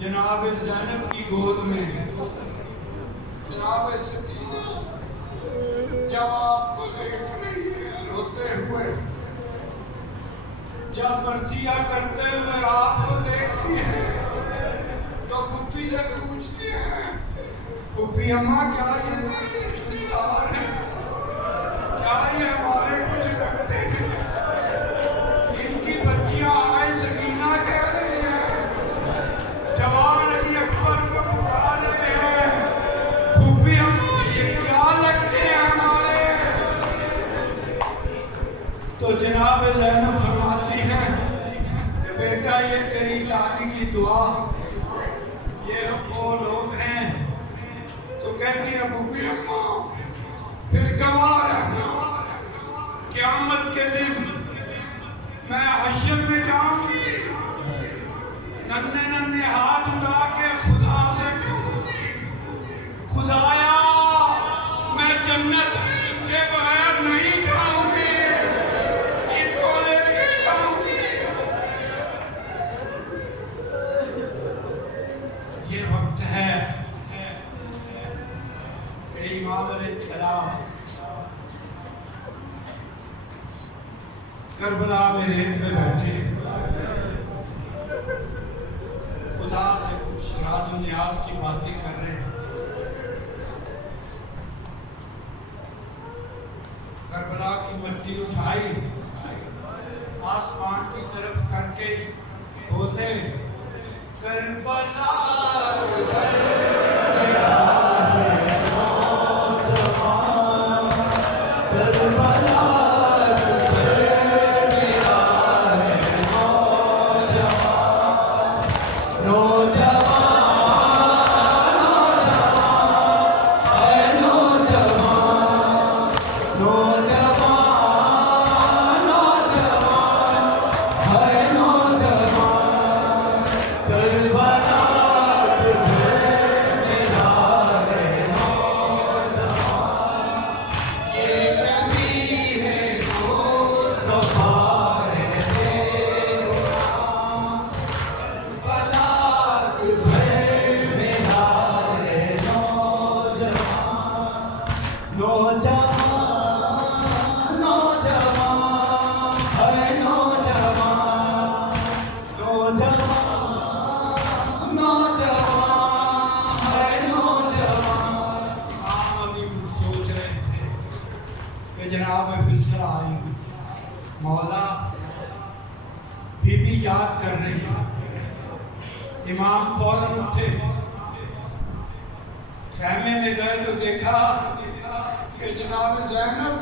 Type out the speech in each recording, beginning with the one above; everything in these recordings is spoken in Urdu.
جناب زینب کی گود میں جناب سکینہ جب آپ کو دیکھ رہی ہے روتے ہوئے، جب مرثیہ کرتے ہوئے آپ کو دیکھتی ہے تو پھوپھی سے پوچھتی ہیں، پھوپھی اماں کیا یہ میرے رشتے دار ہیں؟ کیا یہ ہمارے کچھ لگتے ہیں؟ ان کی بچیاں آئے سکینہ کہہ رہی ہیں، جوان علی اکبر کو پکار رہے ہیں، پھوپھی اماں یہ کیا لگتے ہیں ہمارے؟ تو جناب زینب فرماتی ہیں کہ بیٹا یہ تیری دادی کی دعا، یہ وہ لوگ ہیں۔ تو کہتی ہے پھوپھی اماں پھر گواہ رہنا، قیامت کے دن میں حشر میں جاؤں گی، ننھے ننھے ہاتھ اٹھا کے خدا سے کہوں گی، خدایا میں جنت کے بغیر نہیں جاؤں گی، ان کو لے کے جاؤں گی۔ یہ وقت ہے کہ امام علیہ السلام کربلا میں ریت میں بیٹھے خدا سے کچھ راز و نیاز کی باتیں کر رہے ہیں۔ کربلا کی مٹی اٹھائی، آسمان کی طرف کر کے بولے، کربلا یاد کر رہی ہے۔ امام فوراً اٹھے، خیمے میں گئے تو دیکھا کہ جناب زینب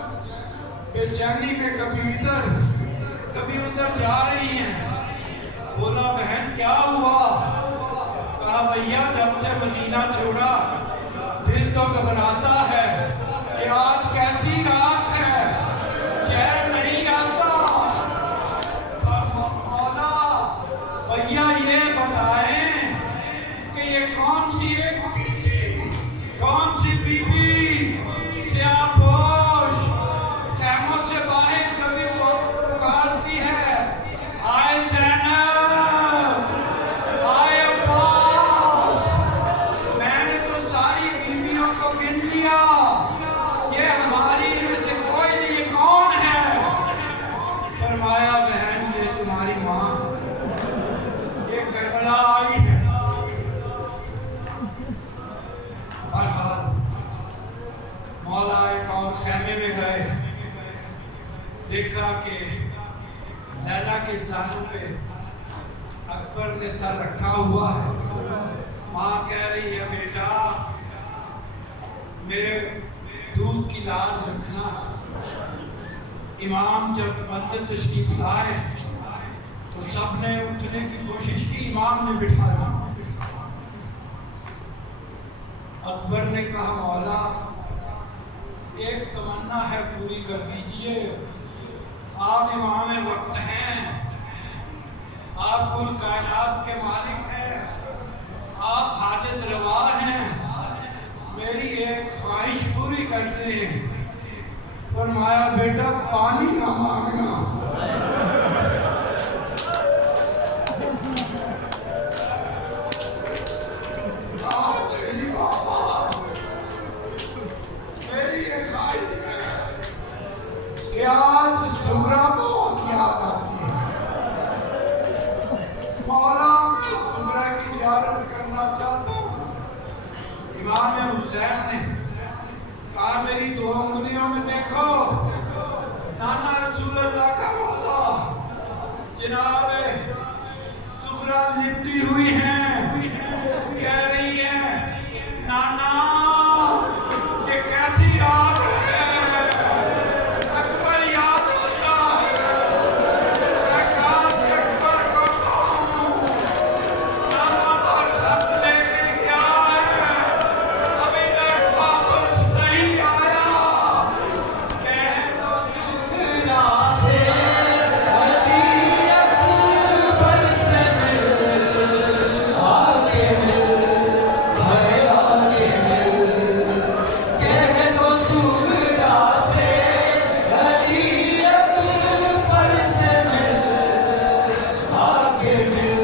بے چینی میں کبھی ادھر کبھی ادھر جا رہی ہیں۔ بولا بہن کیا ہوا؟ کہا بھیا جب سے مدینہ چھوڑا دل تو گھبراتا ہے کہ آج کیسی رات ہے، چین نہیں آتا۔ بھیا یہ بتائیں کہ یہ کون سی ایک بیٹی، کون سی بی بی سیاہ پوش خیموں سے باہر کبھی پکارتی ہے، آئے زینب، آئے عباس۔ میں نے تو ساری بیویوں کو گن لیا، یہ ہماری میں سے کوئی نہیں، یہ کون ہے؟ فرمایا بہن یہ تمہاری ماں کربلا آئی ہے۔ بہرحال مولا ایک اور خیمے میں گئے، دیکھا کہ لیلا کے زانوں پہ اکبر نے سر رکھا ہوا ہے۔ ماں کہہ رہی ہے بیٹا میرے دودھ کی لاز رکھنا، امام جب منزل تشریف لائے تو سب نے اٹھنے کی کوشش کی، امام نے بٹھایا۔ اکبر نے کہا مولا ایک تمنا ہے پوری کر دیجئے، آپ امام وقت ہیں، آپ کل کائنات کے مالک ہیں، آپ حاجت روا ہیں، میری ایک خواہش پوری کرتے ہیں۔ فرمایا بیٹا پانی نہ مانگنا، حسین نے کہا میری دو انگلیوں میں دیکھو نانا رسول اللہ کا روزہ جناب سغرا لپٹی ہوئی ہیں کہہ رہی ہے نانا یہ کیسی یاد ہے اکبر یاد ہوتا ہے میں کہا کہ اکبر کو کہوں نانا پر خط لے کے گیا ہے ابھی تک واپس نہیں آیا کہہ دو سغرا سے علی اکبر سے مل آگے مل ہے آگے مل کہہ دو سغرا سے علی اکبر سے مل آگے مل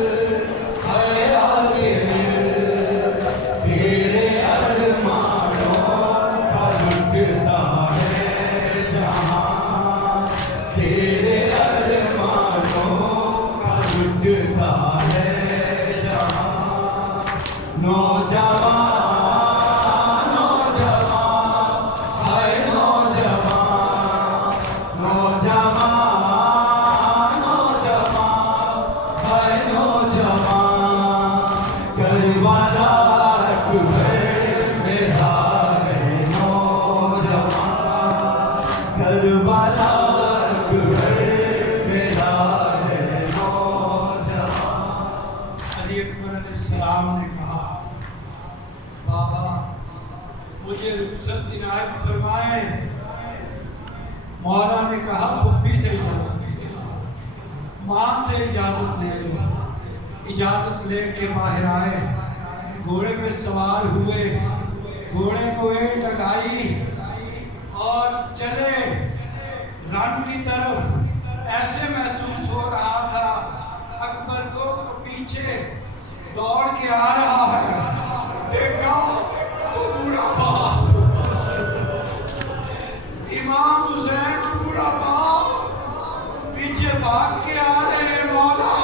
ہے آگے مل تیرے ارمانوں کا لٹتا ہے جہاں تیرے ارمانوں کا لٹتا ہے جہاں نوجوان نوجوان ہے نوجوان نوجوان نوجوان ہے نوجوان کربلا اکبر میرا ہے نوجوان کربلا اکبر میرا ہے نوجوان علی اکبر علیہ السلام نے کہا بابا مجھے رخصت عنایت فرمائیں مولا نے کہا پھپھی سے اجازت دیجیے ماں سے اجازت لے لو اجازت لے کے باہر آئے گھوڑے پہ سوار ہوئے گھوڑے کو ایک لگائی اور چلے رن کی طرف ایسے محسوس ہو رہا تھا اکبر کو پیچھے دوڑ کے آ رہا ہے دیکھا تو بوڑھا باپ امام حسین بوڑھا باپ پیچھے بھاگ کے آ رہے ہیں مولا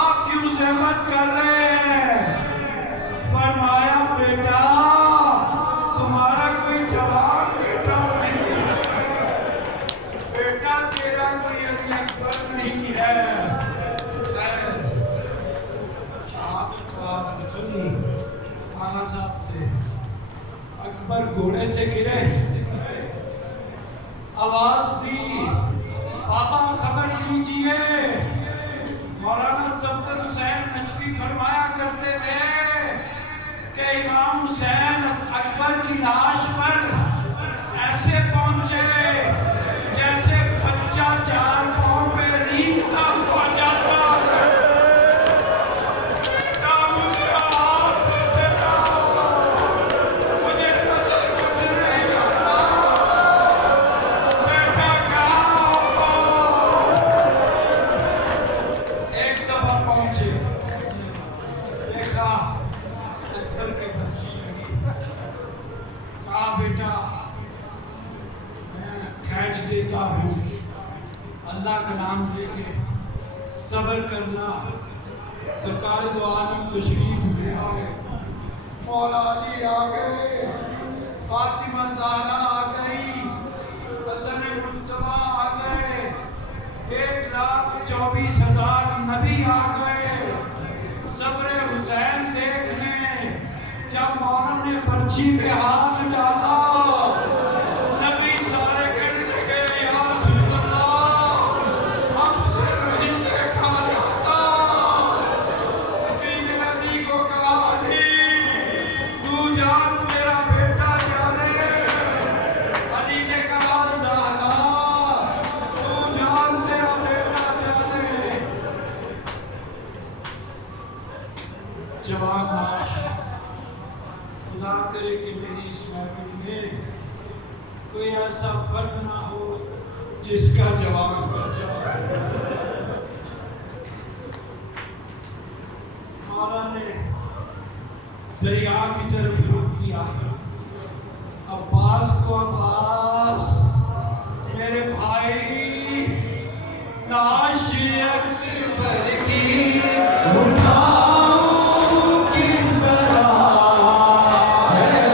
آپ کیوں زحمت کر رہے ہیں فرمایا بیٹا تمہارا کوئی جوان بیٹا نہیں ہے بیٹا تیرا کوئی علی اکبر نہیں ہے شہادت آپ سنی آغا صاحب سے اکبر گھوڑے سے گرے آواز دی بابا خبر لیجئے مولانا صفدر حسین نجفی فرمایا کرتے تھے کہ امام حسین اکبر کی لاش پر ایسے پہنچے جیسے بچہ 4 پاؤں پہ ریگتا ہوا جاتا ہے بیٹا مجھے ہاتھ دے دو مجھے نظر کچھ نہیں آتا بیٹا کہاں ایک دفعہ پہنچے دیکھا اکبر کے بچی لگی کہا بیٹا میں کھینچ دیتا ہوں اللہ کا نام لے کے صبر کرنا سرکار دو عالم تشریف لے آئے مولا علی آ گئے فاطمہ زہرا آ گئی حسن مجتبیٰ آ گئے 1,24,000 نبی آ گئے صبر حسین دیکھنے جب مولا نے پرچی پہ ہاتھ ڈالا نبی سارے کہنے لگے یا رسول اللہ ہم سے نہیں دیکھا جاتا کسی نے نبی کو کہا علی تو جان تیرا بیٹا جانے علی نے کہا زہرا تو جان تیرا بیٹا جانے جواب لاش خدا کرے کہ میری اس محفل میں کوئی ایسا فرد نہ ہو جس کا جواب کر جائے مولا نے دریا کی طرف رخ کیا عباس کو عباس میرے بھائی لاش اکبر کی اٹھاؤں کس طرح ہے